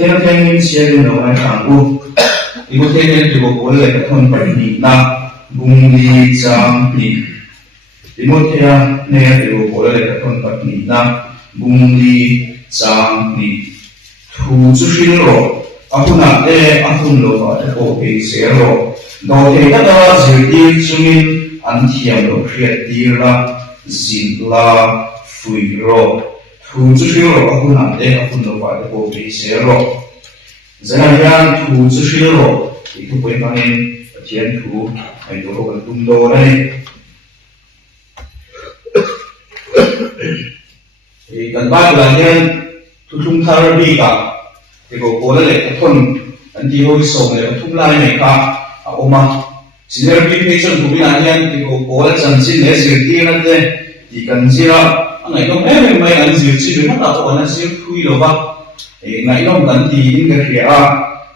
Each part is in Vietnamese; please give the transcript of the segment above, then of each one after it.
thiên thiên chia lên đầu hai hàng u thì có thiên thiên thì có bốn lệ các thôn bảy nhị na bung đi trang nhị thì một thiên này thì có bốn lệ các thôn bảy nhị na bung đi trang nhị thu chú xin rồi aku nak aku lo ada kopi sero do te kata zirti sumin antiam lo kreatira zila fuiro thu chú xin rồi aku nak aku lo ada kopi sero jangan thu chú xin rồi itu boleh main tian thu hay do ko tum do này thì cần ba là nhân thu thung thar bi cả thì có là lệ thôn anh đi hồi sống này thung lai này cả oma xin lỗi vì bây giờ tụi mình anh em thì có là chẳng xin lễ sự tiên anh đây thì cần gì là anh này không em mấy anh dự chỉ biết là tụi anh sẽ khui đâu vậy thì này nó cần thì những cái kia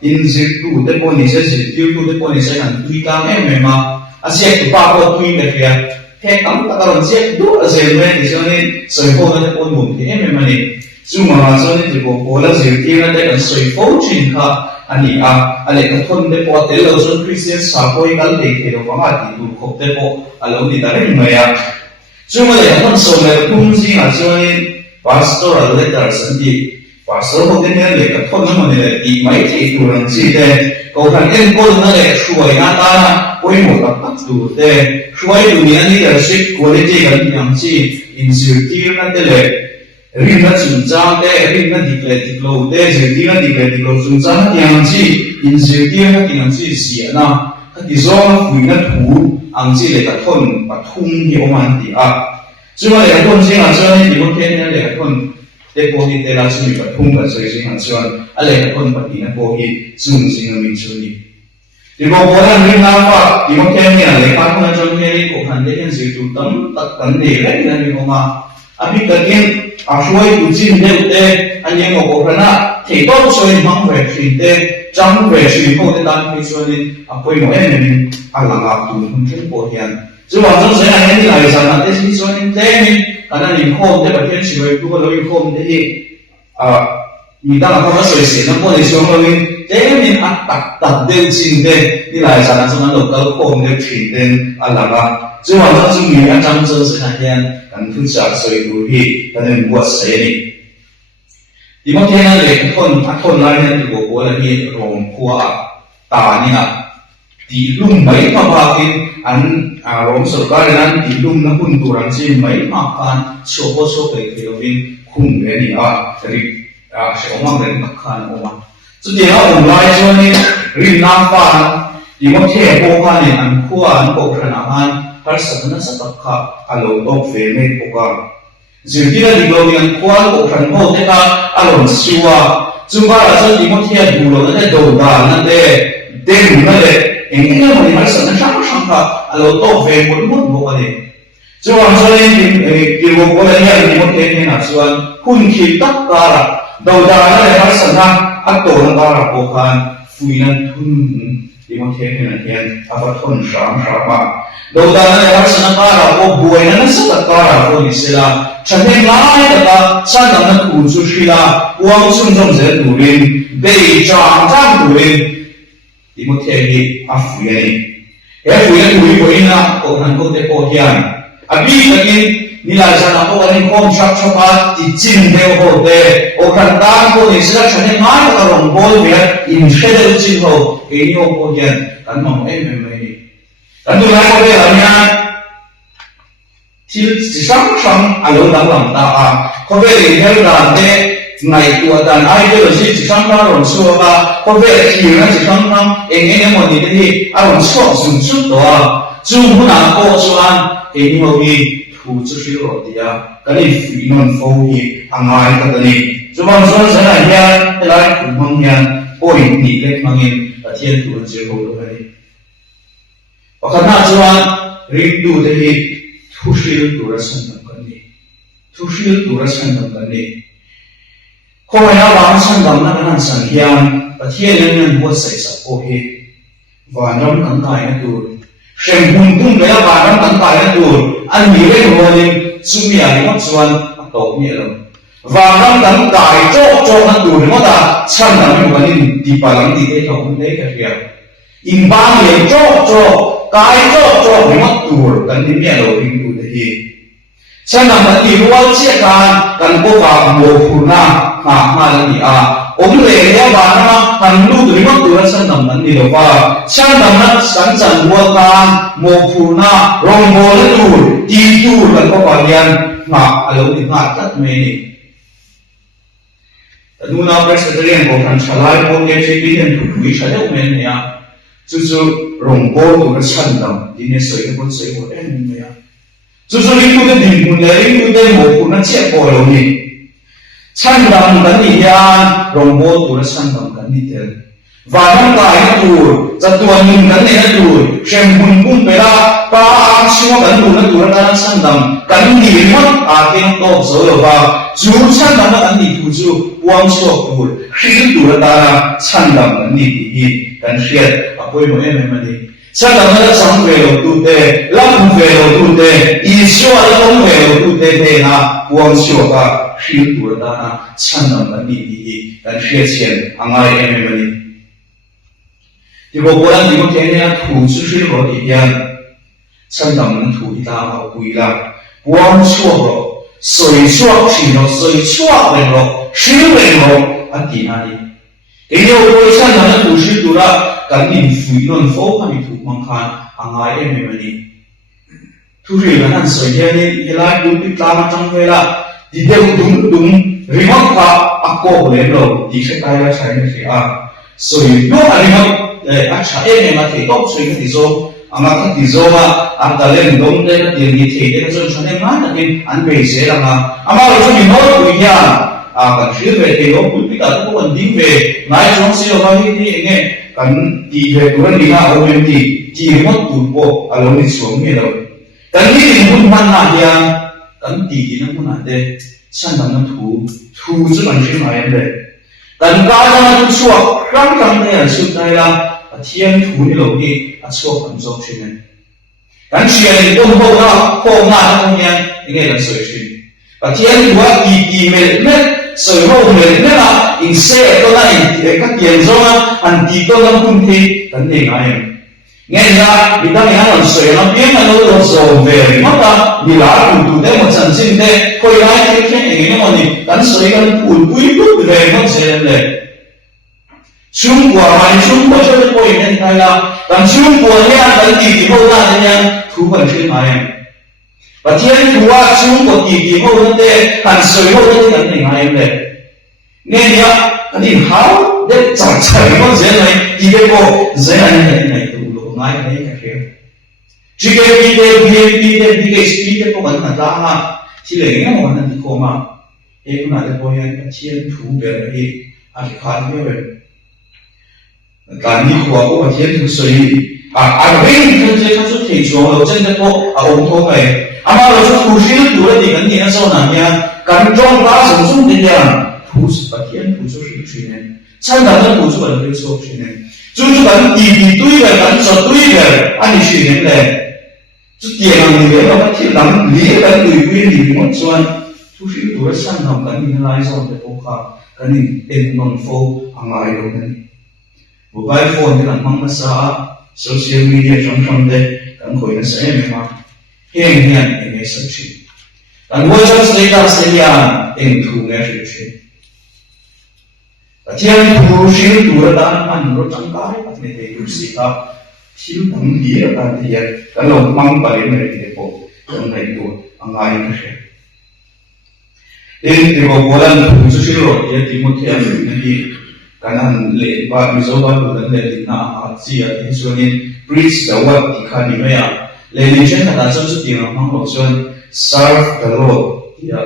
in dự tụ để bọn mình sẽ dự tiêu tụ để bọn mình sẽ làm tùy cam em mà sẽ tụ ba bọn tùy cái kia thế cắm ta còn sẽ đủ là gì vậy thì cho nên sợi phô nó bọn mình thì em mà này dù mà cho nên thì có là dự tiên anh đây là sợi phô chuyện khác anh ấy cái thôn để bỏ tiền lâu rồi Christian xã hội cái gì thì nó có mà thì đủ khóc để bỏ lâu thì ta đấy mà dù mà để thôn sống này cũng gì mà cho nên pastoral letters thì pastor không đến nơi để cái thôn nó mà để thì mấy thì đủ làm gì thế cầu thằng em cô nó để xuôi na ta quay một tập tắc đủ thế xuôi đủ nhà đi là ship của cái gì cái làm gì insertir nó thế là riêng nó chúng ta thế riêng nó declare lâu thế insertir nó declare lâu chúng ta nó làm gì insertir nó làm gì xịa na cái do nó quỳ nó thủ anh chỉ để cái thôn bắt thung thì ông anh thì chứ mà để cái thôn gì là cho nên thì có thể để cái thôn để có thể để là chúng mình bắt thung cái gì gì hàng cho để cái thôn bắt thì nó có thể dùng gì là mình chơi đi thì có là riêng nào vậy thì có thể là để phát nó cho nên cũng hành để những gì chủ tâm tất cả để đấy là mình không mà abi kadin ashoi ujin deute anh có na thì tốt chơi mong về chuyện thế trong về chuyện không thể tan khi cho nên quay mỗi em là làm tụi không thấy bộ hiện chứ còn trong giới này thì lại rằng là thế thì cho nên thế mình anh mình không để bật thiên sự về tôi nói không thế thì mình ta là không có sự sự nó có thể xuống rồi thế mình đặt đều xin thế thì lại rằng là trong nó đầu không để chuyện tên là chứ còn trong chúng mình trong giới này hiện cần thứ trả sự đủ thì cần mua sẽ đi thì một thế này để thôn lại nên thì bộ là hiện rồng qua tà như là thì lung mấy mà bao tin anh rồng sờ cái này thì lung nó cũng tu rằng gì mấy mà can số cái thì viên khung cái này thì sẽ mang đến các khán mà chứ thì nó cũng lại cho nên riêng nam phan thì một thế bộ cái này anh bộ khán anh har sabna sabakha alo top ve me poka zirtira dilomian kwal ko khan ho te ka alon siwa chunga la so di mo thia dulo na do da na de na le engena mo har sabna shaka alo top ve mo mo ne chuan so ni ki wo ko la ya di mo te ne na chuan hun khi tak ka la do da na le har sabna ato na ka ra ko khan fuinan thun di mo te ne na hian apa thon sham shama đầu ta này har sana kara ko buai na sa kara ko ni sila chane lai ta sa na na ku chu shila wang sum jom ze du rin be chang chang du rin ti mo the hi a fu ye ni ko ina ko han ko te ko hian abi takin ni la sana ko ani kom shak choka ti chin de ho te o kan ta ko ni sila chane lai ta rong bol be in shede chin ho e ni o ko hian kan ma em dan tu lai ko be la nya til chỉ sang alo lang ta ko be ri hel dan te ngai tu dan ai de si chỉ sang ta ron so ba ko be ki na chỉ sang tham enge mo ni ni a ron so sun su to chu hu na ko chuan e ni ho bi thu chu shi ro dia ka ni fi non fo hi angai ka ni chu ban so sa na ya lai ku mong ya oi ni le mangin a thiên tu je ho lo ni wakana chuan rindu te hi thushil tura sanam kanni thushil tura sanam kanni khoya wang sanam na kan san hian pathian nan ho sai sa ko hi vanram kan kai na tur shem hun tum le vanram kan kai na tur an mi le rolin sumia ni chuan to mi lo và năm tấn cải cho nó đủ nó ta chăn tấn nó vẫn đi bà lắng đi thế không lấy cái việc in ba miền cho cái cho nó đủ cần đi mẹ rồi in đủ thế chăn tấn nó đi luôn chia cần có vào mùa phù na mà là gì ông lệ đeo bà nó hàng lưu tụi nó tụi nó chăn tấn nó đi đâu vào chăn tấn nó sẵn sàng mua can mùa phù na rong mùa nó đủ đi đủ cần có vào liền mà lâu thì ngạt rất mê Nuna Presbyterian ko kan chalai ko ke chepin tu wi chale men ya chu rong ko tu ka chan dam dine soi ko soi ko en me ya chu ri ku de din mun le ri ku de mo ku na che ko lo ni chan dam kan ni ya rong ko tu na chan dam kan ni tel và năm cái tu za tu min kan ne tu shem hun kum pe la pa ang siwa kan tu na ta chan dam kan ni mo ken to so lo ba chu chan dam kan ni tu chu quang cho tu khi tu ta chan dam kan ni hi kan shiat apoi mo em ma ni chan dam na sang ve lo tu te lam ve lo tu te i siwa la tong ve lo tu te na quang cho ka khi tu ta chan dam kan ni hi kan shiat chen angai em ma ni thì bộ bộ đang tìm cái này thủ sư sư có thể hiện chân tầm thủ đi ta học quý là quang chua rồi soi chua chỉ nó soi chua lên rồi sư lên rồi anh tìm anh đi cái điều tôi chân tầm thủ sư tu ra cần nhìn phủi luôn phố anh thủ mang khan anh ai em mình đi thu gì là anh soi cái này cái lại đúng cái ta mà trong cái là đi đâu đúng remote ka ako lên rồi thì sẽ tay ra sai cái soi nó anh acha em mà thấy tốt suy cái gì ama cái gì mà anh ta lên đông đây là tiền gì thì cái rồi cho nên mà nên anh về sẽ là mà ama rồi mình nói với nhau cần phía về thì nó cũng biết là có vấn đề về nói trong siêu bao nhiêu thì nghe cần đi về vấn đề nào ở bên thì chỉ mất tụt bộ ở lâu đi xuống như rồi cần đi thì muốn mang lại ya cần đi thì nó muốn làm đây sang tầm nó thu chứ bằng cái mà em đây cần cao cho nó chuộc răng răng đây là sự đây là thiên thủ như lâu đi chuộc cầm dọc trên này cần chuyện đông bộ nó khô mà không nghe nghe là sợi chuyện và thiên thủ đi mệt sợi hậu mệt là in xe tôi là các tiền do anh đi tôi là không thì cần để ngay nghe ra vì ta nghe là sợi nó biết mà nó rồi về mất ta vì là tụt đấy một trận sinh thế coi lại cái này nó mà gì cần sợi cần tụt quý tụt về mất sẽ lên chung của mình chung của cho tôi nên thay là cần chung của nha cần gì hậu ra nha thú phần trên này và thiên thủ chung của kỳ hậu hơn thế cần sợi hậu hơn cần để ngay em này nghe nhá cái gì háo để chẳng chảy con dễ này thì cái bộ dễ này tụ lộ ngay đấy cả kia chỉ cái cái bộ vẫn là ra mà chỉ lấy cái một lần thì có mà em là cái bộ hiện thiên thủ về đấy anh khai như vậyการนี้หัวก็ว่าเทียนถึงสุยเรื่องที่เขาสุดที่ชัวเราเช่นเดียวกับองค์ทั่วไปมาเราจะผู้ชี้ตัวดีกันนี่นะเจ้าหน้าเนี่ยการจ้องตาสมสุนดีอย่างผู้สุดเทียนผู้สุดชี้เนี่ยฉันทำให้ผู้สุดเป็นผู้สุดชี้เนี่ยจู่ๆกันดีตุ้ยแบบกันสดตุ้ยแบบอันนี้ชี้เนี่ยเลยจุดเดียวกันเลยเราที่หลังเลี้ยกันตุ้ยหมดส่วนผู้ชี้ตัวฉันทำกันนี่ไล่ส่วนแต่พวกเขากันนี่เป็นนนโฟอะไรตรงนี้mobile phone thì làm mong mà sao social media trong đây cần khởi nó sẽ mà hiện nghe sự chuyện cần mua cho status thì là hình thù nghe sự chuyện và thiên thù siêu thù là ăn nó chẳng cái và nên để được gì cả siêu thắng gì là ta thì cái lòng mong và đến này thì bộ trong này tụ ăn ai nó sẽ thì bộ lần thù siêu rồi thì một thiên thì kanan le ba mizo ba tu dan le na chi a tin chuanin preach the word ti kha ni maya le ni chen ta chu chu ti na mang lo chuan serve the Lord ya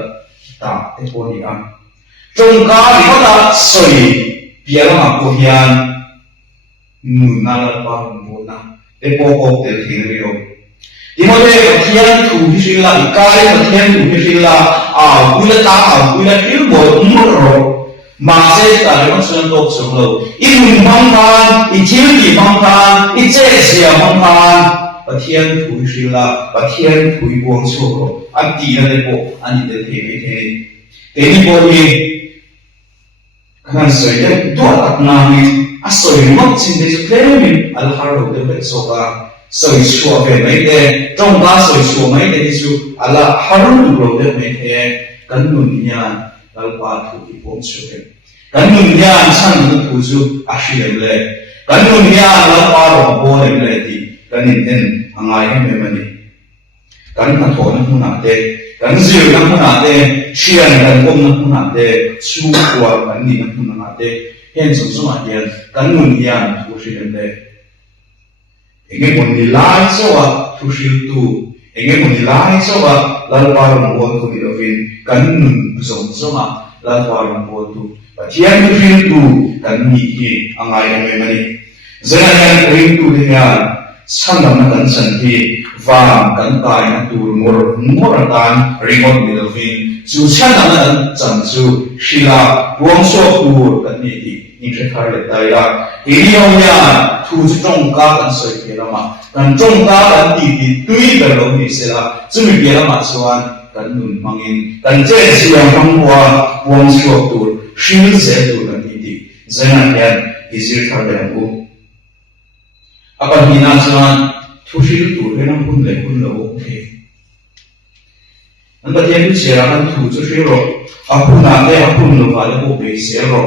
ta te po ni a trong ka ni ko ta soi pia ma ko hian nu na la pa mo na te po ko te thing ri ro ti mo le hian thu hi ri la ka le hian thu hi ri la bu la ta bu la ri mo mo ro mà sẽ cả những chuyện tốt sống lâu, ít mình mong phan, ít thiếu gì mong phan, ít dễ dàng mong phan, và thiên thủy sinh là và thiên thủy buông xuống rồi, anh đi ra đây bộ, anh đi đến thế Kini boli kanan soya dua tak nami asoy mak cinde su klemin al haro de be soka soy shua be mai de trong ba soy shua mai de su ala haro du ro de mai de kan nun nya al pa thu ki pom su de kan nun nya san nu thu su ashi le kan nun nya al pa ro bo le ti kan in den angai me mani kan na tho na mu na de kan zir na mu na de chian kan pom na mu na de su kwa kan ni na mu na de hen sum sum a hian kan nun nya thu shi le enge mon ni lai so wa thu shi tu enge mon ni lai so wa lal pa ro bo tu ni lovin kan nun zong so ma lal pa ro bo tu pa hian thu shi tu kan ni hi angai me mani zena yan ring tu de ya sanam na kan san hi vam kan tai na tur mor tan ringon ni lovin chu sanam na chan chu shila wong so tur kan ni hi ni che khar le tai la hi yong ya thu chu trong ka kan soi ke la ma kan trong ka kan ti ti tui da lo ni se la chu mi ke la ma chuan kan nun mangin kan che siang hang wa wong so tur shil se tur kan ni ti zena yan izir khar le ku apan hina chuan thu shil tur le nam hun le hun lo ke an ba tian che ra kan thu chu shil ro apun na le apun lo va le ko be se ro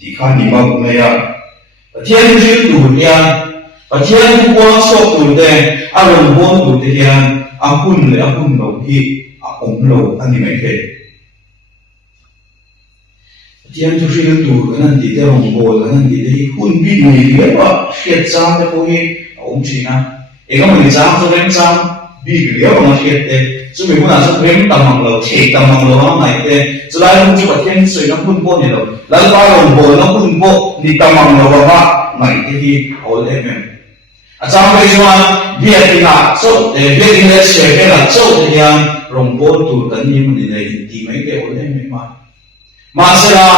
di kha ni ma ku me ya thiên shil tur ya thiên kwa so tur de a lo bon tur de ya apun le apun lo hi a om lo ani me ke thiên thu shil tur kan ti de ong bo kan ti de hun bi ni le wa hriat chang de ko hi om china e ka mo chang so ren chang bi le wa ma hriat de chu mi mo na so ren tamang lo che tamang lo ma mai de chu lai lu chu ka thiên soi na hun bo ni lo lal pa lo bo na hun bo ni tamang lo wa mai de hi o le me a chang bai chuan bia ti na so bia ti le se ke la so de yang rong bo tur kan ni mo ni le ti mai de o le me ma se la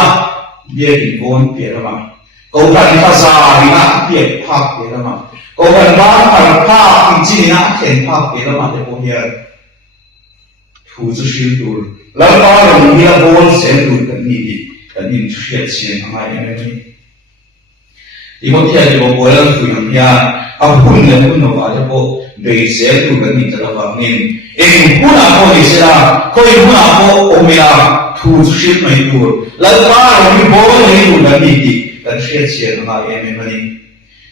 bia ti bon pia ra ma ko kan pa sa ri na pia phak pia ra ma ko kan ba pa ang chi na khen phak pia ra ma de ko hia thu chu shil tur la pa rong hia bon se tur kan ni ti kan ni hriat chen angai ne ni Timothy ati bo bola tu yang ya apun le pun no va bo de se tu kan ni tala va ngin e puna ko ni sera ko i puna ko o me la thu shil mai tu la pa ro ni bo le tu kan ni ti kan hriat chen ma e me mani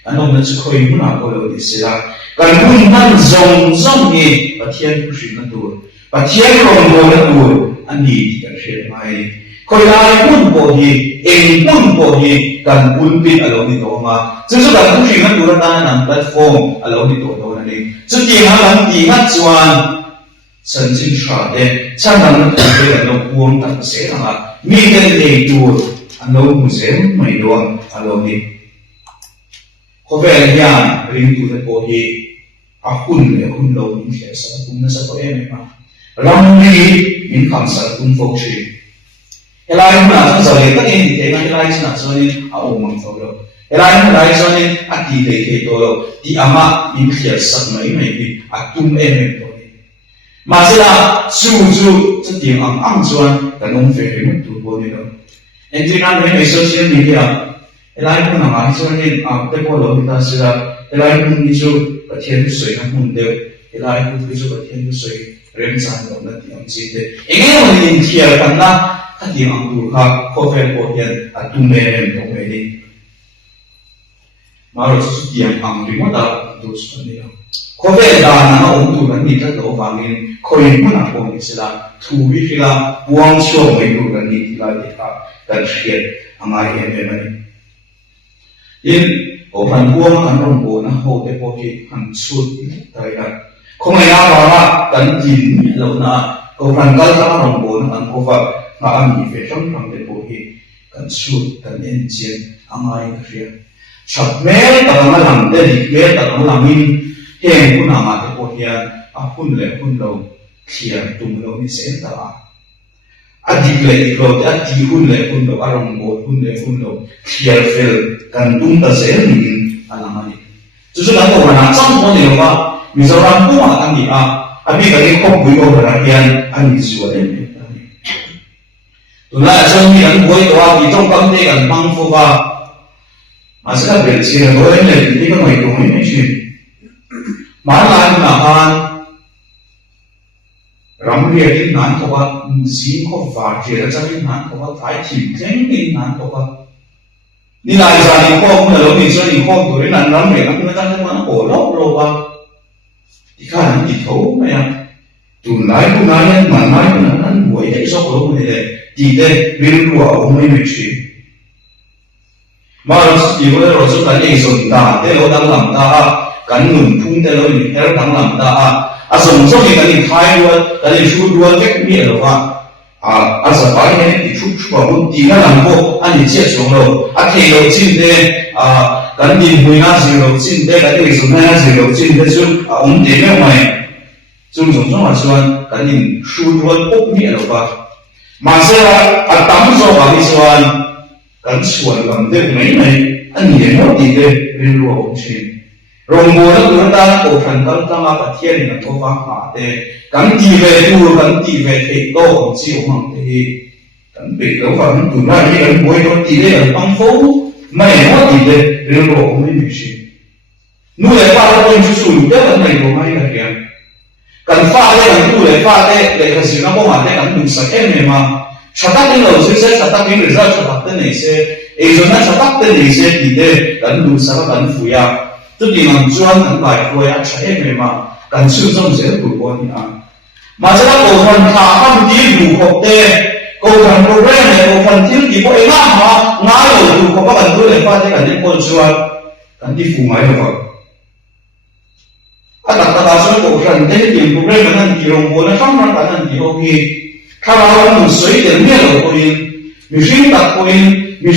anom na chu ko i puna ko lo ni sera kan pun nan zong ni pathian ku shin na tu pathian ro bo na tu ani ti kan hriat mai khoi lai pun bo hi eng pun bo hi kan pun pin alo ni to ma chu chu kan thu shi na tu ta na platform alo ni to na ni chu ti ha lan ti ha chuan san chin sha de chan nan na tu de alo kuom ta se na mi de le tu alo mu se mai do alo ni ko ve ya ring tu de bo hi a hun le hun lo ni se sa kun na sa ko em ma ram ni min kham sa kun fo shi Elai na sang sa le tak ni te na elai na so ni a o mang so lo elai na lai so ni a ti le ke to lo ti ama in khia sak mai mai bi a tum em to ni ma se la su chu ti ang chuan ka nong fe fe tu bo ni lo en ti na me social media elai na ma so ni a te ko lo ta se la elai ni chu ka thian soi na mun de elai ni chu ka thian soi ren san lo na ti ang chi de enge mo ni thia kan na các tiếng ăn uống khác có phải có tiền à tụi mình em không phải đi mà rồi chút tiếng ăn thì mất đâu tụi chúng mình đâu có phải là nó ông tụi mình đi các đồ vàng nên coi như là có cái gì là thú vị là buông xuống mấy tụi mình đi là để cả đặt tiền ăn ai em mình nên ở phần buông ăn rong bò nó hậu để có cái hàng suốt tại là không ai nào mà cần gì lâu na ở phần cái nó rong bò nó ăn có phải mà anh nghĩ về trong lòng để bồi hi cần suốt cần nhân chiến anh ai cái chặt mẹ ta nó làm để đi mẹ ta nó làm in hiện cũng làm để bồi hi à hun lệ hun lâu kia tung lâu như thế ta à đi lệ lâu à đi hun lệ hun lâu à rong bồi hun lệ hun lâu kia phèn cần tung ta sẽ mình anh làm gì chứ chứ là tôi mà trong con này mà mình sao làm cũng mà anh nghĩ anh biết cái không vui đâu là anh nghĩ gì vậy tụi lại cho mình ăn bôi đó thì trong công ty cần mang phụ vào mà sẽ là việc gì là đối với thì cái người của mình chuyện mà lại mà han rắm việc đi nán có ba gì có vài chuyện là cho đi nán có ba phải chịu tránh đi nán có ba đi lại ra đi qua cũng là lúc mình chơi đi qua tuổi nán rắm việc nó cũng đang trong nó cổ lóc rồi ba thì khả năng đi thấu mày à tụi lại cũng nói mà nói cũng là nó buổi để cho cổ lúc này thì đây viên của ông ấy chuyện mà chỉ có rồi chúng ta đi xuống ta để nó đang làm ta cái nguồn phun để nó đi theo đang làm ta dùng cho mình cái khai luôn cái chú luôn cái nghĩa là và giờ phải này thì chú vào một tí nó làm bộ anh đi chia xuống rồi thì đầu tiên đây cái nhìn mùi na gì đầu tiên đây cái gì dùng na gì đầu tiên đây chú ông đến đâu mày dùng cho mà xuân cái nhìn chú luôn bốc nghĩa là và mà sẽ là tắm cho vào cái xuân cái xuân làm được mấy này anh nhìn nó thì đây lên lúa ông xin rồi mùa nó cứ ta cổ phần tâm tâm là thiên là có văn hóa thế cắn tì về tu cắn tì về thể tô siêu bằng thế cắn bị đấu phần tụi nó đi cắn bôi nó tì đây là băng phố mày nó tì đây lên lộ mới bị gì nuôi lại pha nó quên chú sùi rất là này của mày là kìa cắn pha đây cắn nuôi lại pha đây để cái gì nó có mặt đây cắn đừng sạch em này mà chặt tắt cái đầu sẽ chặt tắt cái người ra chặt tắt cái này sẽ rồi nó chặt tắt cái này sẽ tì đây cắn đừng sạch cắn phù ya tức là làm chuyên thằng bài quay ăn trái em mà cần sử dụng dễ đủ con nhỉ mà sẽ là cổ phần thả không tí đủ hộp tê cổ phần program này cổ phần thiếu thì có ấy mà ngã rồi đủ có các bạn tôi để pha thế cả những con chuyên cần đi phụ máy được không đặt ta bảo số cổ phần thế thì program nó làm gì đồng bộ nó không nó làm gì ok khai báo một số tiền biết rồi cô đi mình đặt cô đi mình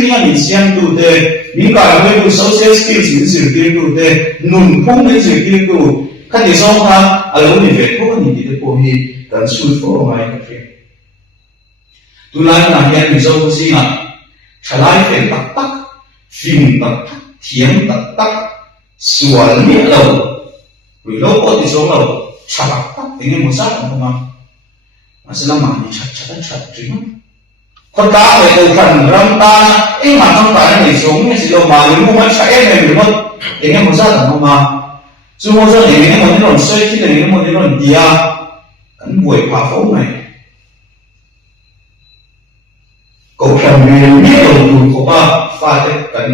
thì mình xem tụ thế mình cả với một social skills mình sử dụng tụ thế nung phong mình sử dụng tụ cái gì xong ha ở lúc mình về thôi mình đi cô hi cần suy phô mai cái chuyện tụi lại làm gì mình đâu gì à trả lại phải tắc phim tắc thiếm tắc xuân miết lầu vì lâu có thì số lầu trả tắc thì nghe một sát không mà sẽ làm gì chặt chứ con cá về từ phần râm ta ấy mà trong cái này xuống như sự mà những món chạy này mình mất thì nghe một gia đình mà dù một gia đình nghe một cái lần xoay khi này nghe một cái lần dia cái buổi phá phố này cậu phần mình biết được buổi của ba pha cái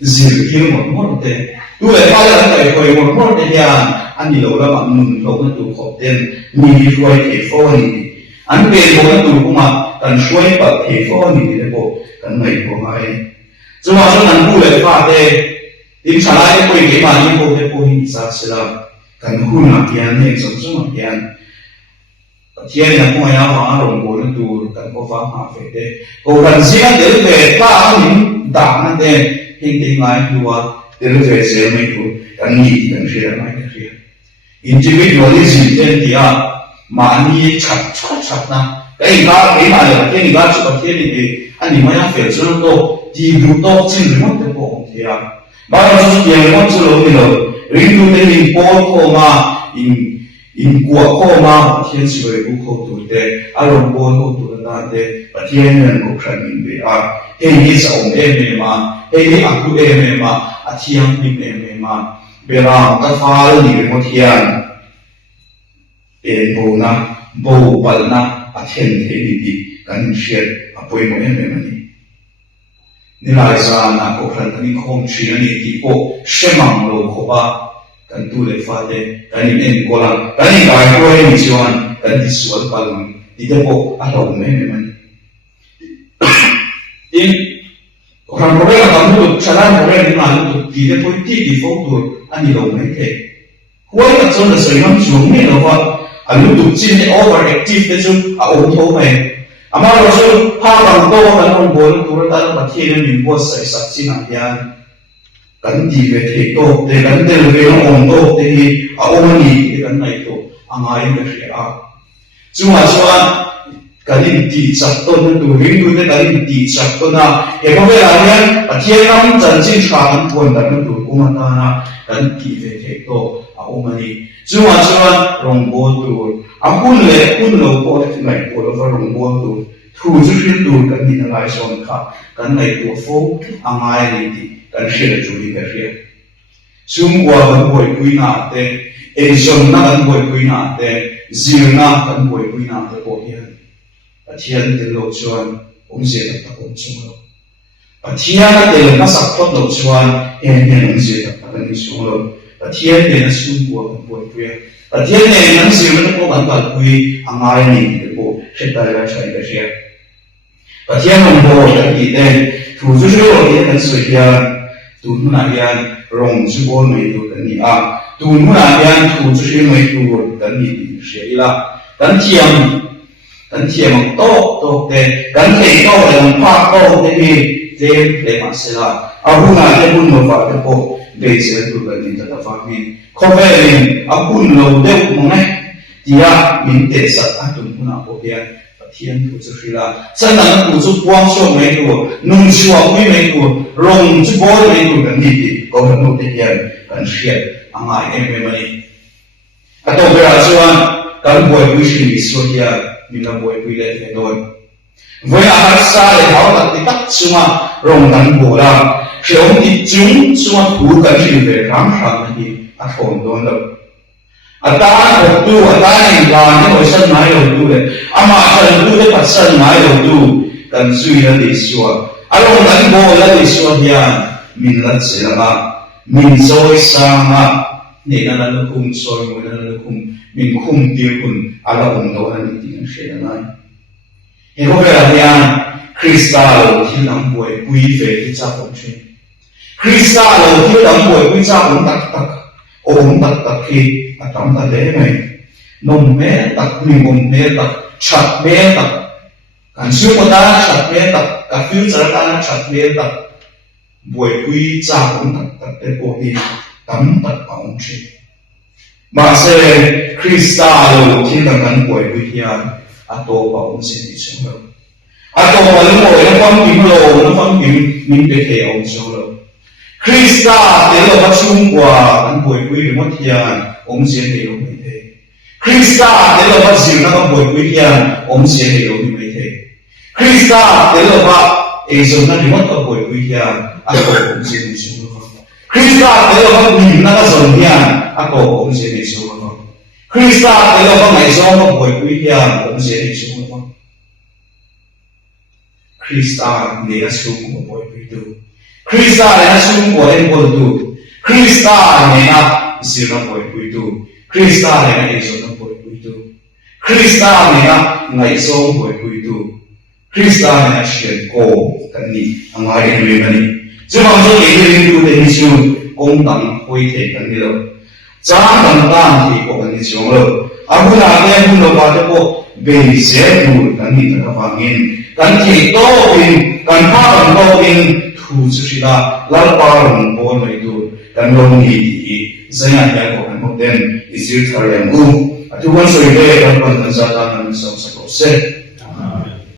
gì kia một món thế tôi lại pha ra cái hồi một món thế nhà anh đi đâu là bạn mừng đâu cái tụ họp tiền mì ruồi thể phôi anh về một cái tụ của mà cần suy bật thể phôi thì để bộ cần ngày của ngày dù mà cho nên cô lại pha thế tìm trả lại cái quỷ cái mà như cô thế cô hình ra sẽ là cần hun là tiền nên sống sống là tiền thiên là cô nhà hóa đồng bộ nên tụ cần có phá hạ về thế cô cần riêng để về pha những đảng anh thế hình tình ai đùa để về sẽ mấy cô cần nghĩ cần suy ra mấy cái gì individualism trên thì mà anh đi chặt na cái mà là cái chụp cái này anh đi mà phải cho nó thì đủ to trên remote để bộ thì mà nó chỉ là remote cho nó rồi ring to the import coma in qua coma thiên sự về cũng không tụi thế along board không tụi ta thế và thiên nhân cũng khẳng định về hey đi sống em mà hey đi ăn tu em mà thiên đi em mà bây giờ ta phá đi một thiên bố na bố bận na thiên thế đi cần share bồi mỗi em này nên là sao na có phần cái không chỉ là đi bộ xem mang lô của ba cần tu để phá thế cần em có là cần cái của em chọn cần đi suốt bằng đi thế bộ ở đâu mấy em này in orang orang yang kamu cara orang yang lalu tidak politik di fokus ani đâu mấy thế quay lại cho là sự nắm xuống này là what anh lúc chín này overactive đấy chứ ổn thấu mày mà rồi chứ hai bằng to cần con bốn tụi ta bắt thiên mình mua sợi sắt xin hàng tiền cần gì về thế to để cần để về nó ổn to thì ổn gì thì cần này to ai cũng phải chứ mà sao cái gì tỷ chặt tôn nó đủ hình đủ cái gì tỷ chặt tôn à cái có cái là nhá thiên năm chân chính sáng quân đã nó đủ cũng mà ta na cần tỷ về thế to ổn gì chứ mà rong bố tụ hun lệ hun lô bố thì ngày bố nó rong bố tụ thu chu hrin tur kan ni na lai son kha kan nei tu fo angai ni ti kan hria chu ni ka hria sum kwa kan boi pui na te ezon na kan boi pui na te zir na kan boi pui na te po hian pathian te lo chuan se tak om chung lo pathian te na sak thot lo chuan en se tak ni chung lo pathian te na sum kwa kan boi pui pathian ne nan zir na ko kan kal pui angai ni te po heta ya chai ka hria pathian on bo ta ki te thu chu chu lo ni kan soi hian tu na hian rong chu bol mai tu kan ni a tu na hian thu chu hrin mai tu kan ni hria ila kan thiam to te kan thei to le pha to te ni te le ma se la a hu na te bun no fa te po be se tu kan ni ta fa mi kho ve lin a bun lo de mo ne tia min te sa a tu na po hian thiên thủ cho phi la chân là thủ cho quang cho mấy của nung chua quý mấy của rong cho bó mấy của cái gì thì có một nút tiền cần hiện anh ai em mấy cái đầu bây giờ cho cần bồi quý sinh lý số kia mình là bồi quý lên thế thôi với ai xa để họ đặt cái tắc xuma rong cần bổ la khi ông đi chúng xuma thủ cần gì về ráng ráng thì anh không đón được Atan waktu atan yang lain itu sen mai waktu le, ama sen tu le pasan mai waktu kan sui la disua. Along kan bola disua dia minat selama min soi sama ni na kum soi mo na kum min kum dia pun ala do na ni ting selama. Ero kaya dia kristal hilang boy kui ve ti cha pom chi. Kristal hilang boy kui cha pom tak ôm tak khi atam ta le mai nom me tak ni mom me tak chat me tak kan su ko ta chat me tak ka future ta chat me tak boi kui cha ôm tak te po hi tam tak pa ong chi ma se kristal thi kan boi kui hian ato pa ong se ni chung lo ato pa lo mo lo pam kim lo lo pam kim min pe the ong chung lo Krista te lo ba chung kwa an boi pui mo thian om se te lo mai the Krista te lo ba zir na boi pui hian om se te lo mai the Krista te lo ba e zo na ni mo to boi pui hian a ko om se ni chung lo Krista te lo ba ni na ka zo hian a ko om se ni chung lo Krista te lo ba mai zo mo boi pui hian om se ni chung lo Krista ne a chung mo boi pui tu Krista na sum ko en bol tu Krista na zira boy pui tu Krista na ezo na boy pui tu Krista na ngai so boy pui tu Krista na shen ko kan ni angai ni mani zema zo le ni tu de ni chu kong dang hoi the kan ni lo cha dang dang thi ko kan ni chu lo abu na ne bu lo ba de ko be se tu kan ni ta ba ngin kan thi to in kan pa kan to in thu chu sila lal pa rong bo mai tu kan long ni ti zaya ya ko kan mo den izir thar yang u atu wan soi de kan pan za ta nan so se